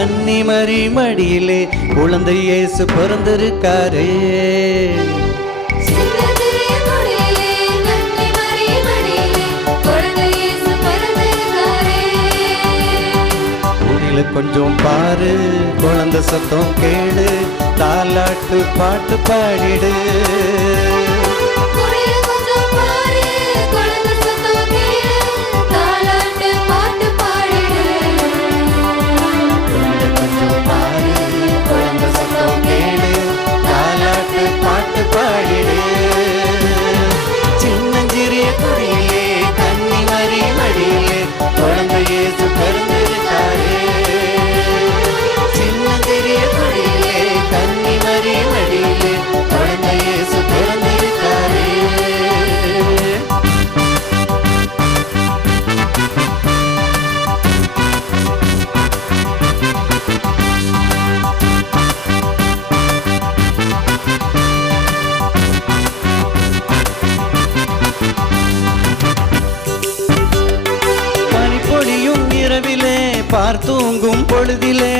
கன்னிமரி மடியிலே குழந்தை இயேசு பிறந்திருக்காரே. கொஞ்சம் பாரு, குழந்தை சத்தம் கேளு, தாலாட்டு பாட்டு பாடிடு. சின்னஞ்சிறிய குடியிலே கன்னிமரி மடியிலே குழந்தை இயேசு பிறந்திருக்காரே. சின்னஞ்சிறிய குடியிலே கன்னிமரி மடியிலே குழந்தை இயேசு பிறந்திருக்காரே. இரவிலே பார்த்தூங்கும் பொழுதிலே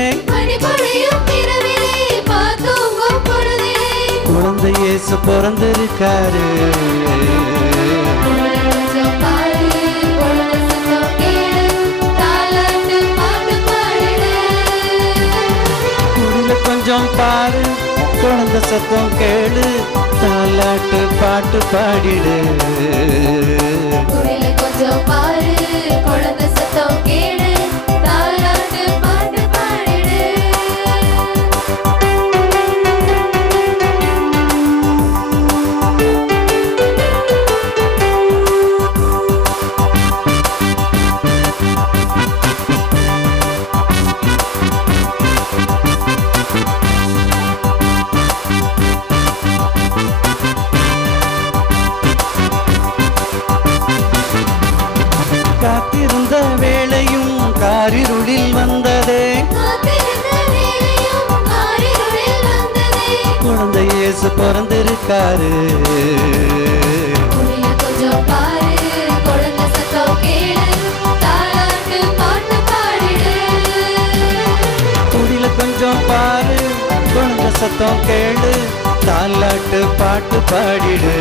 குழந்தை இயேசு பிறந்திருக்காரு. குடில கொஞ்சம் பாரு, குழந்தை சத்தம் கேளு, தாலாட்டு பாட்டு பாடிடு. கொஞ்சம் பாரு, குழந்தை சத்தம் கேளு, தாலாட்டு பாட்டு பாடிடு. காத்திருந்த வேளையும் காரிருளில் வந்ததே, குழந்தை இயேசு பிறந்திருக்காரு. குடில கொஞ்சம் பாரு, குழந்தை சத்தம் கேளு, தாலாட்டு பாட்டு பாடிடு.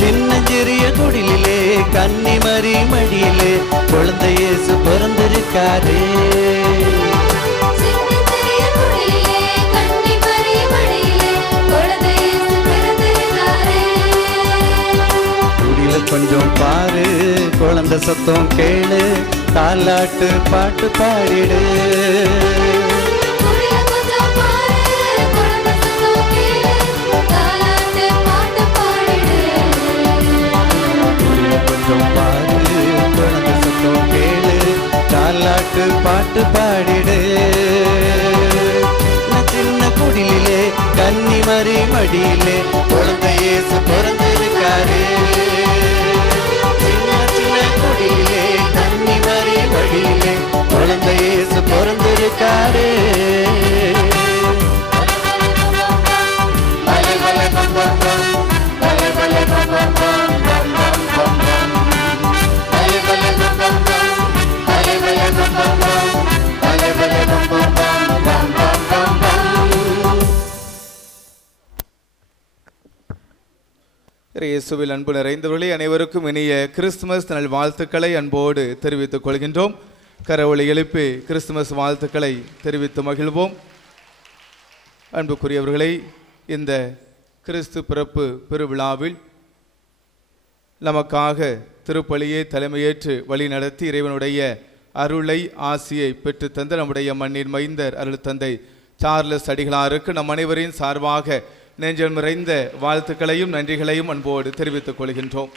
சின்னஞ்சிறிய குடிலே கன்னிமரி மடியிலே குழந்தை இயேசு பிறந்திருக்காரே. குடில கொஞ்சம் பாரு, குழந்தை சத்தம் கேளு, தாலாட்டு பாட்டு பாடிடு. கொஞ்சம் பாரு, குழந்தை சத்தம் கேளு, தாலாட்டு பாட்டு பாடிடு. சின்ன குடிலே கன்னிமரி மடியிலே குழந்தை இயேசு பிறந்திருக்காரு. சின்ன சின்ன குடிலே கன்னிமரி மடியிலே குழந்தை இயேசு பிறந்திருக்காரு. இயேசுவில் அன்பு நிறைந்தவர்களே, அனைவருக்கும் இனிய கிறிஸ்துமஸ் நல் வாழ்த்துக்களை அன்போடு தெரிவித்துக் கொள்கின்றோம். கரவொலி எழுப்பி கிறிஸ்துமஸ் வாழ்த்துக்களை தெரிவித்து மகிழ்வோம். அன்புக்குரியவர்களை, இந்த கிறிஸ்து பிறப்பு பெருவிழாவில் நமக்காக திருப்பலியை தலைமையேற்று வழி நடத்தி இறைவனுடைய அருளை ஆசியை பெற்று தந்த நம்முடைய மண்ணின் மைந்தர் அருள் தந்தை சார்லஸ் அடிகளாருக்கு நம் அனைவரின் சார்பாக நெஞ்சம் நிறைந்த வாழ்த்துக்களையும் நன்றிகளையும் அன்போடு தெரிவித்துக் கொள்கின்றோம்.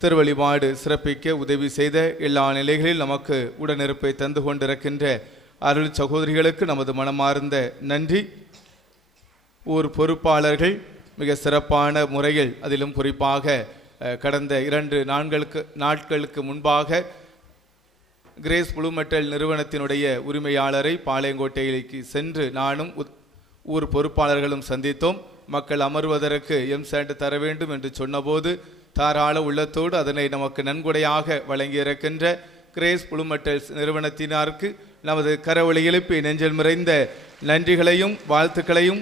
திருவழிபாடு சிறப்பிக்க உதவி செய்த எல்லா நிலைகளில் நமக்கு உடனிருப்பை தந்து கொண்டிருக்கின்ற அருள் சகோதரிகளுக்கு நமது மனமார்ந்த நன்றி. ஊர் பொறுப்பாளர்கள் மிக சிறப்பான முறையில், அதிலும் குறிப்பாக கடந்த 2 நாட்களுக்கு முன்பாக கிரேஸ் ப்ளூ மெட்டல் நிறுவனத்தினுடைய உரிமையாளரை பாளையங்கோட்டைக்கு சென்று நானும் ஊர் பொறுப்பாளர்களும் சந்தித்தோம். மக்கள் அமர்வதற்கு எம்சாண்ட் தர வேண்டும் என்று சொன்னபோது தாராள உள்ளத்தோடு அதனை நமக்கு நன்கொடையாக வழங்கியிருக்கின்ற கிரேஸ் புளுமட்டல்ஸ் நிறுவனத்தினருக்கு நமது கரவொலி எழுப்பி நெஞ்சில் நிறைந்த நன்றிகளையும் வாழ்த்துக்களையும்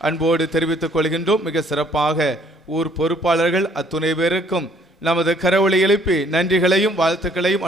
அன்போடு தெரிவித்துக் கொள்கின்றோம். மிக சிறப்பாக ஊர் பொறுப்பாளர்கள் அத்துணை பேருக்கும் நமது கரவொலி எழுப்பி நன்றிகளையும் வாழ்த்துக்களையும்